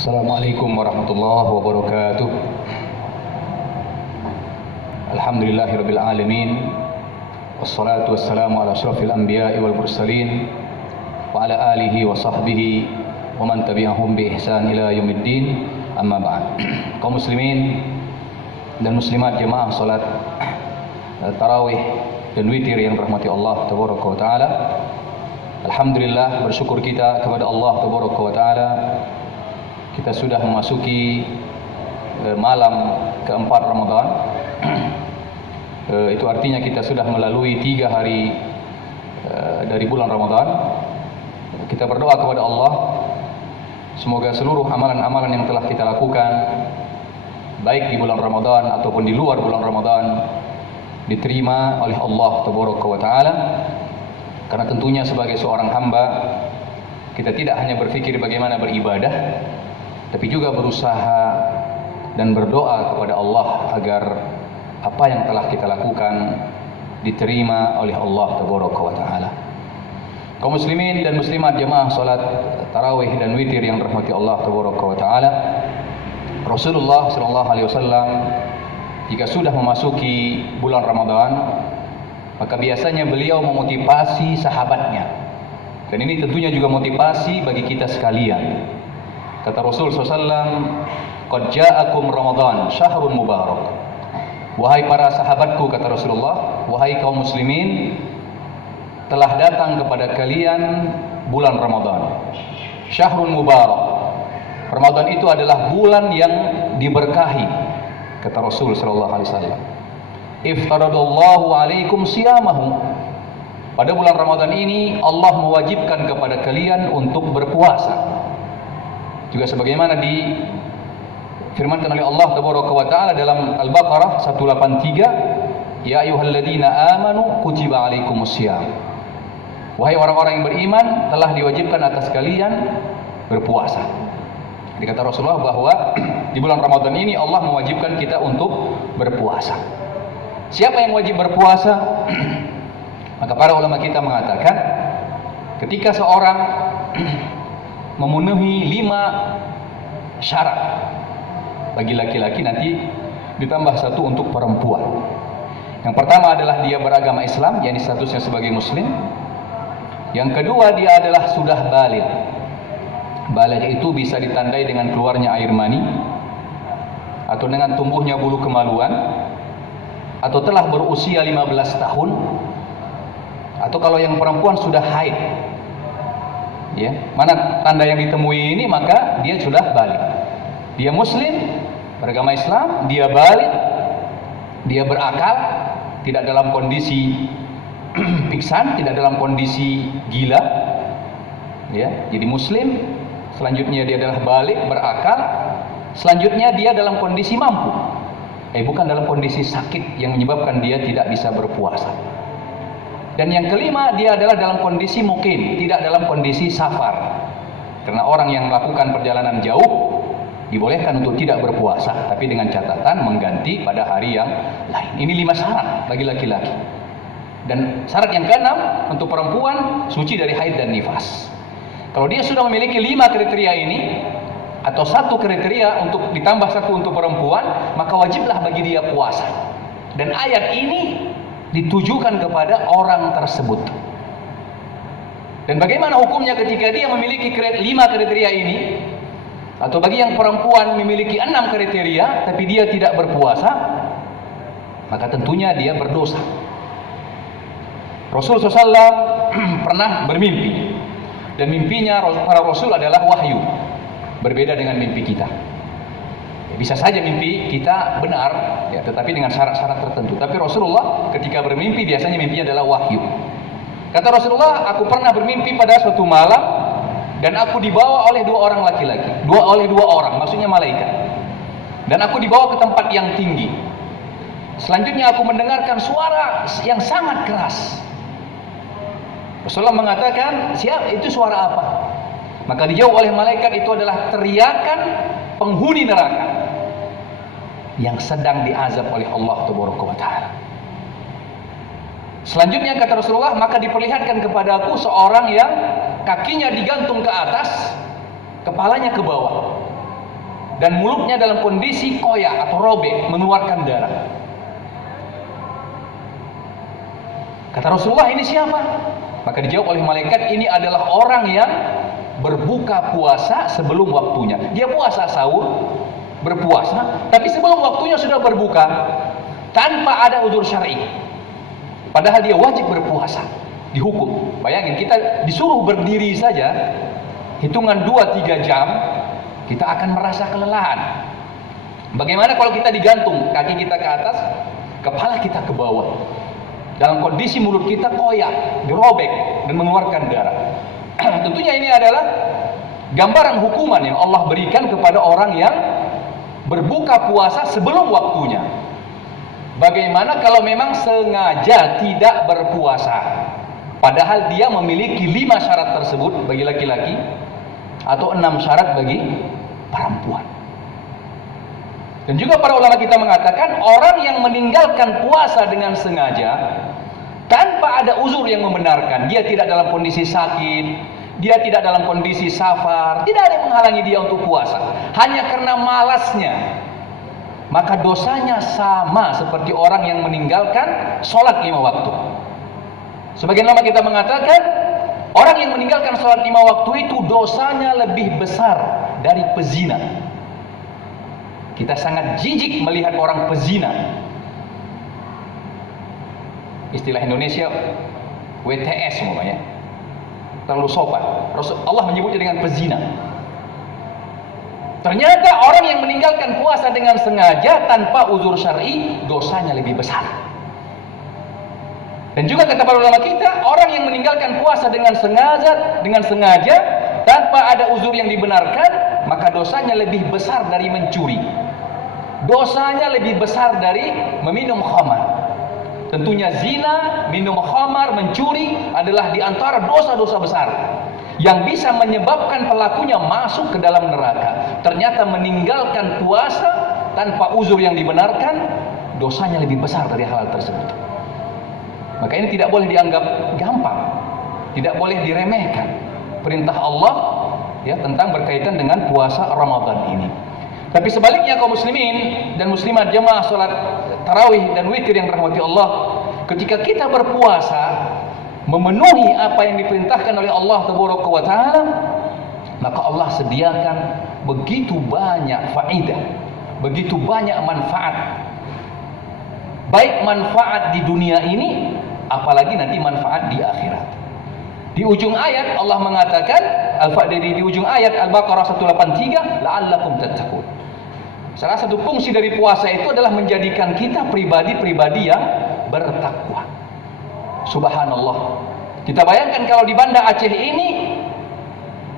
Assalamualaikum warahmatullahi wabarakatuh. Alhamdulillahirabbil alamin. Wassalatu wassalamu ala asyrafil anbiya'i wal mursalin wa ala alihi wa sahbihi wa man tabi'ahum bi ihsan ila yaumiddin. Amma ba'd. Kaum muslimin dan muslimat jemaah salat tarawih dan witir yang dirahmati Allah tabaraka wa taala. Alhamdulillah, bersyukur kita kepada Allah tabaraka wa taala. Kita sudah memasuki malam keempat Ramadan. Itu artinya kita sudah melalui 3 hari dari bulan Ramadan. Kita berdoa kepada Allah, semoga seluruh amalan-amalan yang telah kita lakukan, baik di bulan Ramadan ataupun di luar bulan Ramadan, diterima oleh Allah Tabaraka wa Ta'ala. Karena tentunya sebagai seorang hamba, kita tidak hanya berpikir bagaimana beribadah, tapi juga berusaha dan berdoa kepada Allah agar apa yang telah kita lakukan diterima oleh Allah Tabaraka wa Ta'ala. Kaum muslimin dan muslimat jemaah salat tarawih dan witir yang dirahmati Allah Tabaraka wa Ta'ala, Rasulullah sallallahu alaihi wasallam jika sudah memasuki bulan Ramadan, maka biasanya beliau memotivasi sahabatnya. Dan ini tentunya juga motivasi bagi kita sekalian. Kata Rasul SAW, "Qad ja'akum Ramadan, syahrun mubarak." Wahai para sahabatku, kata Rasulullah, wahai kaum muslimin, telah datang kepada kalian bulan Ramadan. Syahrun mubarak. Ramadan itu adalah bulan yang diberkahi, kata Rasul SAW. Iftaradallahu alaikum siyamahu. Pada bulan Ramadan ini Allah mewajibkan kepada kalian untuk berpuasa. Juga sebagaimana difirmankan oleh Allah Tabaraka wa Ta'ala dalam Al-Baqarah 183, "Ya ayyuhalladzina amanu kutiba alaikumusiyam." Wahai orang-orang yang beriman, telah diwajibkan atas kalian berpuasa. Dikata Rasulullah bahwa di bulan Ramadan ini Allah mewajibkan kita untuk berpuasa. Siapa yang wajib berpuasa? Maka para ulama kita mengatakan, ketika seorang memenuhi 5 syarat bagi laki-laki, nanti ditambah 1 untuk perempuan. Yang pertama adalah dia beragama Islam, yakni statusnya sebagai muslim. Yang kedua, dia adalah sudah baligh. Baligh itu bisa ditandai dengan keluarnya air mani, atau dengan tumbuhnya bulu kemaluan, atau telah berusia 15 tahun, atau kalau yang perempuan sudah haid. Ya, mana tanda yang ditemui ini, maka dia sudah baligh. Dia muslim, beragama Islam, dia baligh, dia berakal, tidak dalam kondisi pingsan, tidak dalam kondisi gila. Ya, jadi muslim, selanjutnya dia adalah baligh, berakal, selanjutnya dia dalam kondisi mampu. Bukan dalam kondisi sakit yang menyebabkan dia tidak bisa berpuasa. Dan yang kelima, dia adalah dalam kondisi mukim, tidak dalam kondisi safar. Karena orang yang melakukan perjalanan jauh dibolehkan untuk tidak berpuasa, tapi dengan catatan mengganti pada hari yang lain. Ini 5 syarat bagi laki-laki. Dan syarat yang keenam untuk perempuan, suci dari haid dan nifas. Kalau dia sudah memiliki 5 kriteria ini, atau 1 kriteria untuk ditambah 1 untuk perempuan, maka wajiblah bagi dia puasa. Dan ayat ini ditujukan kepada orang tersebut. Dan bagaimana hukumnya ketika dia memiliki 5 kriteria ini, atau bagi yang perempuan memiliki 6 kriteria tapi dia tidak berpuasa, maka tentunya dia berdosa. Rasul SAW pernah bermimpi, dan mimpinya para Rasul adalah wahyu, berbeda dengan mimpi kita. Bisa saja mimpi kita benar, ya, tetapi dengan syarat-syarat tertentu. Tapi Rasulullah ketika bermimpi, biasanya mimpinya adalah wahyu. Kata Rasulullah, aku pernah bermimpi pada suatu malam, dan aku dibawa oleh 2 orang laki-laki, oleh 2 orang, maksudnya malaikat. Dan aku dibawa ke tempat yang tinggi. Selanjutnya aku mendengarkan suara yang sangat keras. Rasulullah mengatakan, "Siapa itu, suara apa?" Maka dijawab oleh malaikat, itu adalah teriakan penghuni neraka yang sedang diazab oleh Allah Tabaraka wa Ta'ala. Selanjutnya kata Rasulullah, maka diperlihatkan kepadaku seorang yang kakinya digantung ke atas, kepalanya ke bawah. dan mulutnya dalam kondisi koyak atau robek, mengeluarkan darah. Kata Rasulullah, ini siapa? Maka dijawab oleh malaikat, ini adalah orang yang berbuka puasa sebelum waktunya. Dia puasa sahur, berpuasa, tapi sebelum waktunya sudah berbuka tanpa ada uzur syar'i. Padahal dia wajib berpuasa, dihukum. Bayangin, kita disuruh berdiri saja, hitungan 2-3 jam, kita akan merasa kelelahan. Bagaimana kalau kita digantung, kaki kita ke atas, kepala kita ke bawah, dalam kondisi mulut kita koyak, dirobek, dan mengeluarkan darah. Tentunya ini adalah gambaran hukuman yang Allah berikan kepada orang yang berbuka puasa sebelum waktunya. Bagaimana kalau memang sengaja tidak berpuasa, padahal dia memiliki 5 syarat tersebut bagi laki-laki atau 6 syarat bagi perempuan. Dan juga para ulama kita mengatakan, orang yang meninggalkan puasa dengan sengaja tanpa ada uzur yang membenarkan, dia tidak dalam kondisi sakit, dia tidak dalam kondisi safar, tidak ada yang menghalangi dia untuk puasa, hanya karena malasnya, maka dosanya sama seperti orang yang meninggalkan sholat 5 waktu. Sebagian ulama kita mengatakan, orang yang meninggalkan sholat 5 waktu itu dosanya lebih besar dari pezina. Kita sangat jijik melihat orang pezina. Istilah Indonesia WTS umpamanya, terlalu sopan. Allah menyebutnya dengan pezina. Ternyata orang yang meninggalkan puasa dengan sengaja tanpa uzur syar'i, dosanya lebih besar. Dan juga kata para ulama kita, orang yang meninggalkan puasa dengan sengaja tanpa ada uzur yang dibenarkan, maka dosanya lebih besar dari mencuri. Dosanya lebih besar dari meminum khamar. Tentunya zina, minum khamar, mencuri adalah di antara dosa-dosa besar yang bisa menyebabkan pelakunya masuk ke dalam neraka. Ternyata meninggalkan puasa tanpa uzur yang dibenarkan, dosanya lebih besar dari hal tersebut. Maka ini tidak boleh dianggap gampang, tidak boleh diremehkan perintah Allah ya tentang berkaitan dengan puasa Ramadan ini. Tapi sebaliknya kaum muslimin dan muslimat jemaah salat tarawih dan witir yang dirahmati Allah, ketika kita berpuasa memenuhi apa yang diperintahkan oleh Allah Tabaraka wa Ta'ala, maka Allah sediakan begitu banyak faedah, begitu banyak manfaat, baik manfaat di dunia ini, apalagi nanti manfaat di akhirat. Di ujung ayat Allah mengatakan, di ujung ayat Al-Baqarah 183, la'allakum tattaqun. Salah satu fungsi dari puasa itu adalah menjadikan kita pribadi-pribadi yang bertakwa. Subhanallah. Kita bayangkan kalau di Banda Aceh ini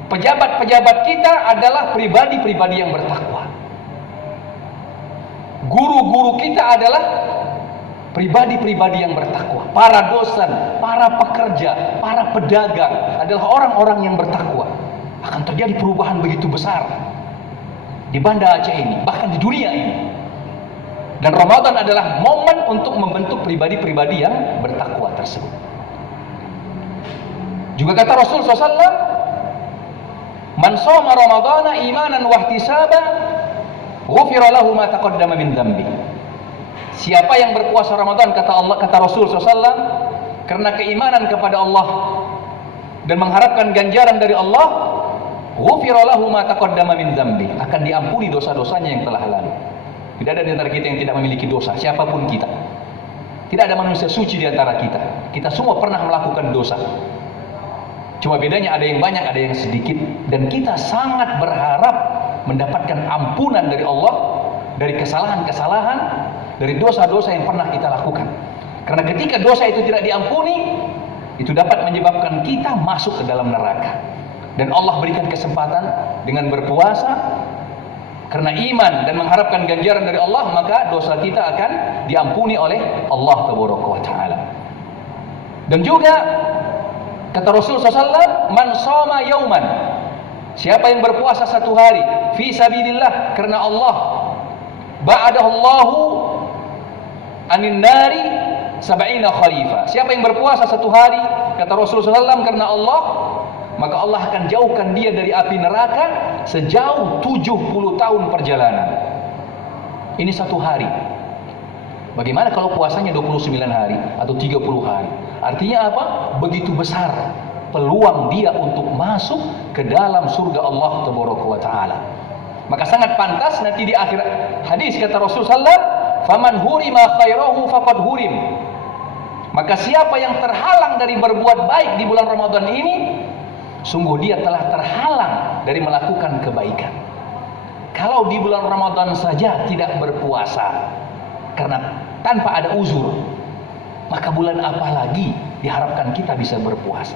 pejabat-pejabat kita adalah pribadi-pribadi yang bertakwa. Guru-guru kita adalah pribadi-pribadi yang bertakwa. Para dosen, para pekerja, para pedagang adalah orang-orang yang bertakwa. Akan terjadi perubahan begitu besar di Banda Aceh ini, bahkan di dunia ini. Dan Ramadan adalah momen untuk membentuk pribadi-pribadi yang bertakwa tersebut. Juga kata Rasul SAW, man shoma Ramadana imanan wa ihtisaban, ghufira lahu ma taqaddama min dhanbi. Siapa yang berpuasa Ramadan, kata Rasul SAW, karena keimanan kepada Allah dan mengharapkan ganjaran dari Allah, ghufira lahu ma taqaddama min dhanbi, akan diampuni dosa-dosanya yang telah lalu. Tidak ada di antara kita yang tidak memiliki dosa, siapapun kita. Tidak ada manusia suci di antara kita. Kita semua pernah melakukan dosa. Cuma bedanya ada yang banyak, ada yang sedikit. Dan kita sangat berharap mendapatkan ampunan dari Allah dari kesalahan-kesalahan, dari dosa-dosa yang pernah kita lakukan. Karena ketika dosa itu tidak diampuni, itu dapat menyebabkan kita masuk ke dalam neraka. Dan Allah berikan kesempatan dengan berpuasa, karena iman dan mengharapkan ganjaran dari Allah, maka dosa kita akan diampuni oleh Allah Tabaraka wa Ta'ala. Dan juga kata Rasul SAW, man shoma yauman, siapa yang berpuasa satu hari fi sabilillah, karena Allah, ba'adallahu anin nari sab'ina khalifa. Siapa yang berpuasa satu hari, kata Rasul SAW, karena Allah, maka Allah akan jauhkan dia dari api neraka sejauh 70 tahun perjalanan. Ini satu hari. Bagaimana kalau puasanya 29 hari atau 30 hari? Artinya apa? Begitu besar peluang dia untuk masuk ke dalam surga Allah Tabaraka wa Ta'ala. Maka sangat pantas nanti di akhir hadis kata Rasulullah SAW, "Faman hurima khairahu faqad hurim." Maka siapa yang terhalang dari berbuat baik di bulan Ramadan ini, sungguh dia telah terhalang dari melakukan kebaikan. Kalau di bulan Ramadan saja tidak berpuasa karena tanpa ada uzur, maka bulan apa lagi diharapkan kita bisa berpuasa?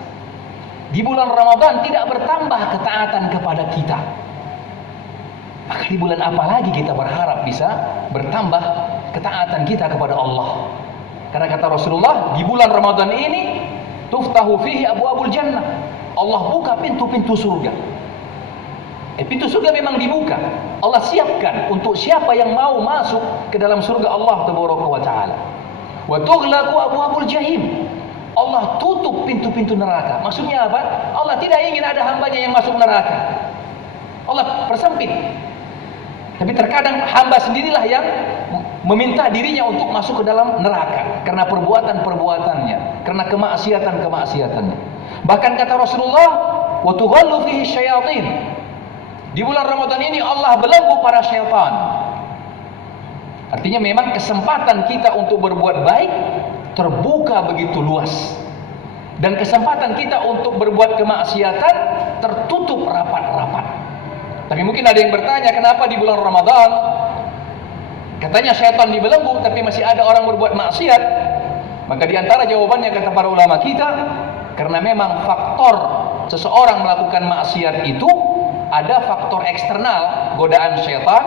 Di bulan Ramadan tidak bertambah ketaatan kepada kita, maka di bulan apa lagi kita berharap bisa bertambah ketaatan kita kepada Allah? Karena kata Rasulullah, di bulan Ramadan ini tuftahu fihi abwabul jannah. Allah buka pintu-pintu surga. Pintu surga memang dibuka. Allah siapkan untuk siapa yang mau masuk ke dalam surga Allah Tabaraka wa Ta'ala. Wa tughlaqu abwabul jahim. Allah tutup pintu-pintu neraka. Maksudnya apa? Allah tidak ingin ada hambanya yang masuk neraka. Allah persempit. Tapi terkadang hamba sendirilah yang meminta dirinya untuk masuk ke dalam neraka karena perbuatan-perbuatannya, karena kemaksiatan-kemaksiatannya. Bahkan kata Rasulullah, wa tughallu fihi syayatin. Di bulan Ramadan ini Allah belenggu para syaitan. Artinya memang kesempatan kita untuk berbuat baik terbuka begitu luas, dan kesempatan kita untuk berbuat kemaksiatan tertutup rapat-rapat. Tapi mungkin ada yang bertanya, kenapa di bulan Ramadan katanya syaitan dibelenggu tapi masih ada orang berbuat maksiat? Maka di antara jawabannya kata para ulama kita, karena memang faktor seseorang melakukan maksiat itu ada faktor eksternal, godaan syaitan,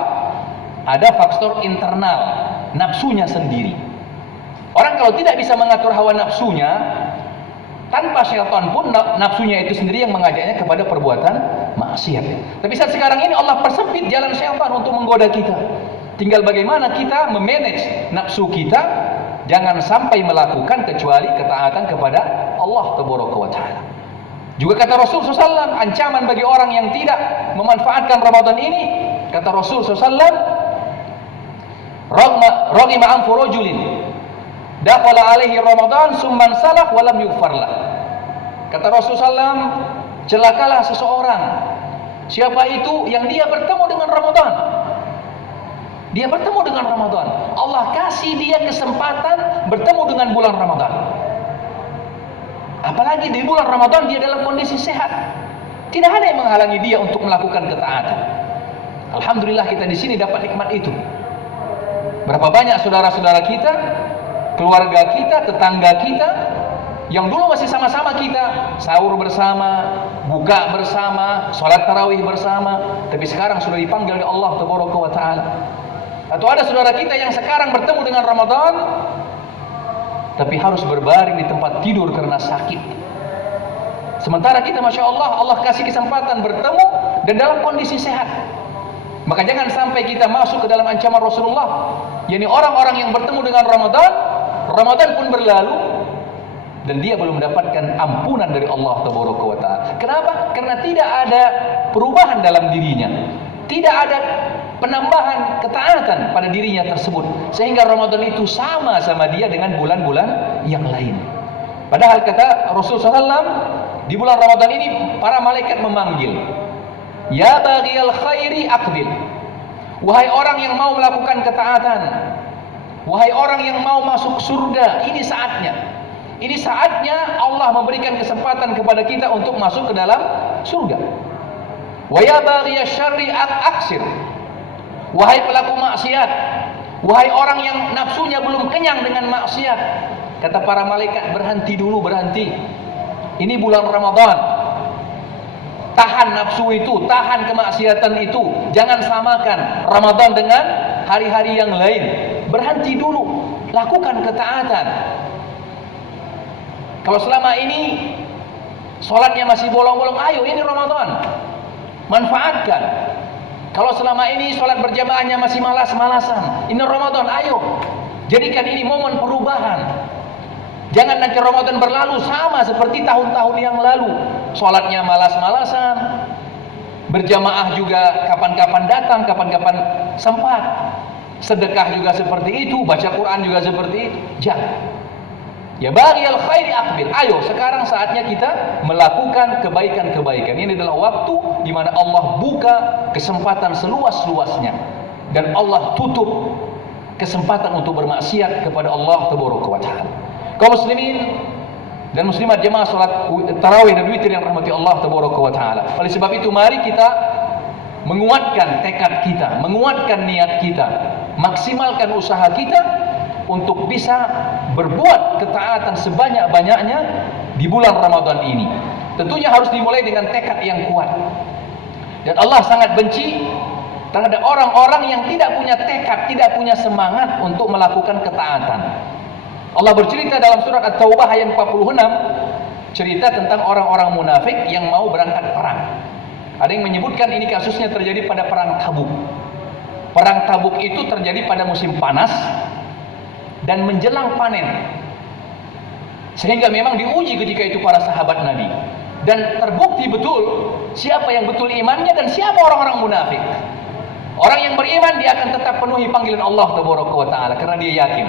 ada faktor internal, nafsunya sendiri. Orang kalau tidak bisa mengatur hawa nafsunya, tanpa syaitan pun nafsunya itu sendiri yang mengajaknya kepada perbuatan maksiat. Tapi saat sekarang ini Allah persempit jalan syaitan untuk menggoda kita. Tinggal bagaimana kita memanage nafsu kita, jangan sampai melakukan kecuali ketaatan kepada Allah Tabaraka wa Ta'ala. Juga kata Rasul SAW, ancaman bagi orang yang tidak memanfaatkan Ramadan ini, kata Rasul SAW, Raghima anfu rajulin dakhala alaihi Ramadan summan salah walam yughfarlah. Kata Rasul SAW, celakalah seseorang, siapa itu yang dia bertemu dengan Ramadan. Dia bertemu dengan Ramadan, Allah kasih dia kesempatan bertemu dengan bulan Ramadan. Apalagi di bulan Ramadan dia dalam kondisi sehat, tidak ada yang menghalangi dia untuk melakukan ketaatan. Alhamdulillah kita di sini dapat nikmat itu. Berapa banyak saudara-saudara kita, keluarga kita, tetangga kita yang dulu masih sama-sama kita sahur bersama, buka bersama, sholat tarawih bersama, tapi sekarang sudah dipanggil oleh Allah Tabaraka wa Ta'ala. Atau ada saudara kita yang sekarang bertemu dengan Ramadan tapi harus berbaring di tempat tidur karena sakit. Sementara kita Masya Allah, Allah kasih kesempatan bertemu dan dalam kondisi sehat. Maka jangan sampai kita masuk ke dalam ancaman Rasulullah, yakni orang-orang yang bertemu dengan Ramadan, Ramadan pun berlalu dan dia belum mendapatkan ampunan dari Allah Tabaraka wa Ta'ala. Kenapa? Karena tidak ada perubahan dalam dirinya, tidak ada penambahan ketaatan pada dirinya tersebut, sehingga Ramadan itu sama dia dengan bulan-bulan yang lain. Padahal kata Rasulullah SAW, di bulan Ramadan ini para malaikat memanggil, ya baghiyal khairi aqbil. Wahai orang yang mau melakukan ketaatan, wahai orang yang mau masuk surga, ini saatnya. Ini saatnya Allah memberikan kesempatan kepada kita untuk masuk ke dalam surga. Wa ya baghiyasy syarri aqsir. Wahai pelaku maksiat, wahai orang yang nafsunya belum kenyang dengan maksiat, kata para malaikat, berhenti dulu, berhenti. Ini bulan Ramadan. Tahan nafsu itu, tahan kemaksiatan itu. Jangan samakan Ramadan dengan hari-hari yang lain. Berhenti dulu, lakukan ketaatan. Kalau selama ini sholatnya masih bolong-bolong, ayo ini Ramadan, manfaatkan. Kalau selama ini sholat berjamaahnya masih malas-malasan, ini Ramadan, ayo jadikan ini momen perubahan. Jangan nanti Ramadan berlalu sama seperti tahun-tahun yang lalu. Sholatnya malas-malasan, berjamaah juga kapan-kapan datang, kapan-kapan sempat. Sedekah juga seperti itu, baca Quran juga seperti itu. Jangan. Ya baghiyal khairi aqbil. Ayo, sekarang saatnya kita melakukan kebaikan-kebaikan. Ini adalah waktu di mana Allah buka kesempatan seluas-luasnya dan Allah tutup kesempatan untuk bermaksiat kepada Allah Tabaraka wa Ta'ala. Kaum muslimin dan muslimat jemaah salat tarawih dan witir yang rahmati Allah Tabaraka wa Ta'ala. Oleh sebab itu mari kita menguatkan tekad kita, menguatkan niat kita, maksimalkan usaha kita untuk bisa berbuat ketaatan sebanyak-banyaknya di bulan Ramadan ini. Tentunya harus dimulai dengan tekad yang kuat. Dan Allah sangat benci terhadap orang-orang yang tidak punya tekad, tidak punya semangat untuk melakukan ketaatan. Allah bercerita dalam surat At-Taubah ayat 46, cerita tentang orang-orang munafik yang mau berangkat perang. Ada yang menyebutkan ini kasusnya terjadi pada perang Tabuk. Perang Tabuk itu terjadi pada musim panas dan menjelang panen. Sehingga memang diuji ketika itu para sahabat Nabi. Dan terbukti betul siapa yang betul imannya dan siapa orang-orang munafik. Orang yang beriman dia akan tetap penuhi panggilan Allah Tabaraka wa Ta'ala karena dia yakin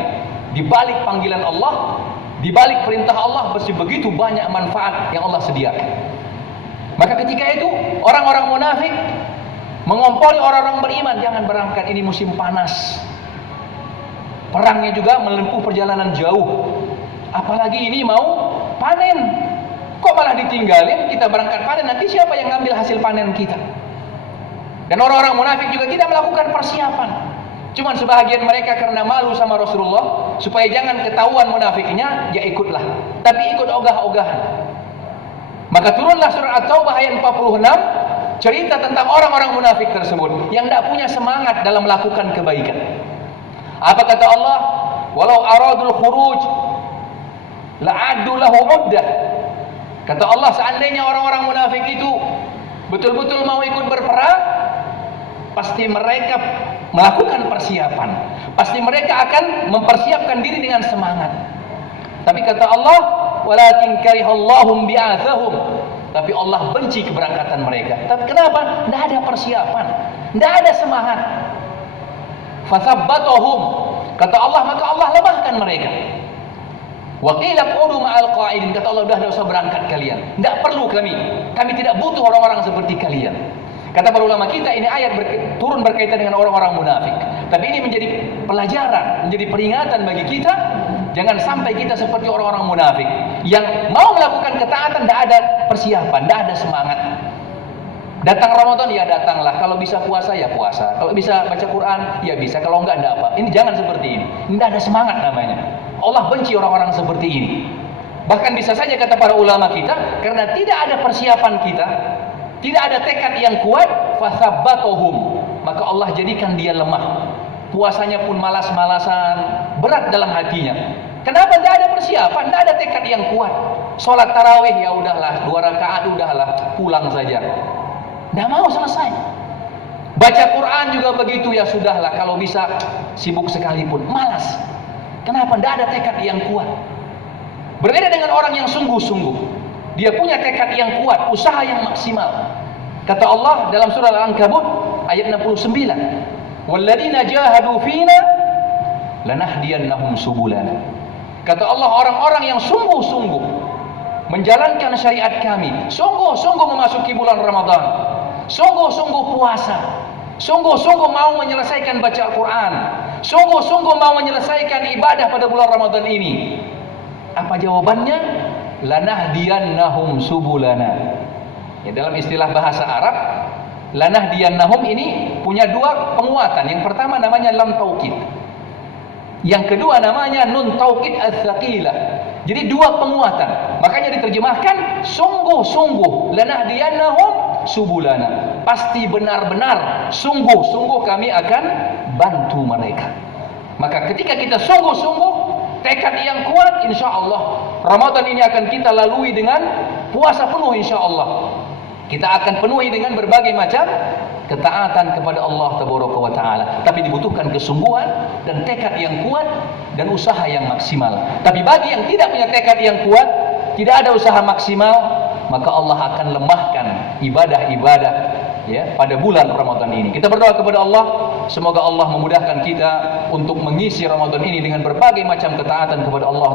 di balik panggilan Allah, di balik perintah Allah mesti begitu banyak manfaat yang Allah sediakan. Maka ketika itu orang-orang munafik mengompori orang-orang beriman, jangan berangkat, ini musim panas. Perangnya juga menempuh perjalanan jauh. Apalagi ini mau panen. Kok malah ditinggalin? Kita berangkat panen, nanti siapa yang ngambil hasil panen kita? Dan orang-orang munafik juga tidak melakukan persiapan. Cuman sebahagian mereka karena malu sama Rasulullah, supaya jangan ketahuan munafiknya, ya ikutlah. Tapi ikut ogah-ogahan. Maka turunlah surah At-Taubah ayat 46, cerita tentang orang-orang munafik tersebut yang tidak punya semangat dalam melakukan kebaikan. Apa kata Allah? Walau aradul khuruj la'addu lahu uddah. Kata Allah, seandainya orang-orang munafik itu betul-betul mau ikut berperang, pasti mereka melakukan persiapan. Pasti mereka akan mempersiapkan diri dengan semangat. Tapi kata Allah, walakin karihallahum bi'athahum. Tapi Allah benci keberangkatan mereka. Tapi kenapa? Tidak ada persiapan, tidak ada semangat. Fathabbatahum. Kata Allah, maka Allah lemahkan mereka. Wa qila qudu ma'al qa'idin. Kata Allah, tidak usah berangkat kalian. Tidak perlu kami tidak butuh orang-orang seperti kalian. Kata para ulama kita, ini ayat turun berkaitan dengan orang-orang munafik. Tapi ini menjadi pelajaran, menjadi peringatan bagi kita. Jangan sampai kita seperti orang-orang munafik yang mau melakukan ketaatan, tidak ada persiapan, tidak ada semangat. Datang Ramadan, ya datanglah. Kalau bisa puasa, ya puasa. Kalau bisa baca Quran, ya bisa. Kalau enggak apa. Ini jangan seperti ini. Tidak ada semangat namanya. Allah benci orang-orang seperti ini. Bahkan bisa saja kata para ulama kita, karena tidak ada persiapan kita, tidak ada tekad yang kuat, fathabbatohum, maka Allah jadikan dia lemah. Puasanya pun malas-malasan, berat dalam hatinya. Kenapa? Tidak ada persiapan, tidak ada tekad yang kuat. Sholat tarawih, ya udahlah, 2 rakaat udahlah, pulang saja. Tidak mau selesai. Baca Quran juga begitu, ya sudahlah, kalau bisa sibuk sekalipun, malas. Kenapa? Tidak ada tekad yang kuat. Berbeda dengan orang yang sungguh-sungguh. Dia punya tekad yang kuat, usaha yang maksimal. Kata Allah dalam surah Al-Ankabut ayat 69, "Walladzina jahadu fina lanahdiyannahum subulana." Kata Allah, orang-orang yang sungguh-sungguh menjalankan syariat kami, sungguh-sungguh memasuki bulan Ramadan, sungguh-sungguh puasa, sungguh-sungguh mau menyelesaikan baca Al-Quran, sungguh-sungguh mau menyelesaikan ibadah pada bulan Ramadan ini. Apa jawabannya? Lanahdiyannahum subulana. Ya, dalam istilah bahasa Arab, lanahdiyannahum ini punya 2 penguatan. Yang pertama namanya lam taukid. Yang kedua namanya nun taukid ats-tsaqilah. Jadi 2 penguatan. Makanya diterjemahkan sungguh-sungguh, lanahdiyannahum subulana. Pasti benar-benar, sungguh-sungguh kami akan bantu mereka. Maka ketika kita sungguh-sungguh, tekad yang kuat, insya Allah Ramadan ini akan kita lalui dengan puasa penuh, insya Allah. Kita akan penuhi dengan berbagai macam ketaatan kepada Allah Tabaraka wa Ta'ala. Tapi dibutuhkan kesungguhan dan tekad yang kuat dan usaha yang maksimal. Tapi bagi yang tidak punya tekad yang kuat, tidak ada usaha maksimal, maka Allah akan lemahkan ibadah-ibadah ya pada bulan Ramadan ini. Kita berdoa kepada Allah, semoga Allah memudahkan kita untuk mengisi Ramadan ini dengan berbagai macam ketaatan kepada Allah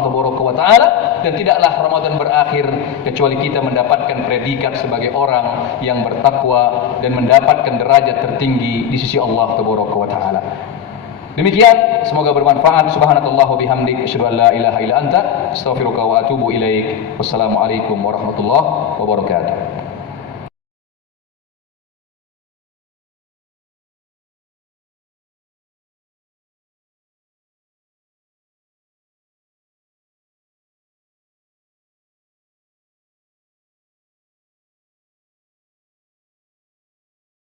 Taala, dan tidaklah Ramadan berakhir kecuali kita mendapatkan predikat sebagai orang yang bertakwa dan mendapatkan derajat tertinggi di sisi Allah Taala. Demikian, semoga bermanfaat. Subhanakallah wa bihamdik, asyhadu an la ilaha illa anta, astaghfiruka wa atubu ilaik. Wassalamualaikum warahmatullahi wabarakatuh.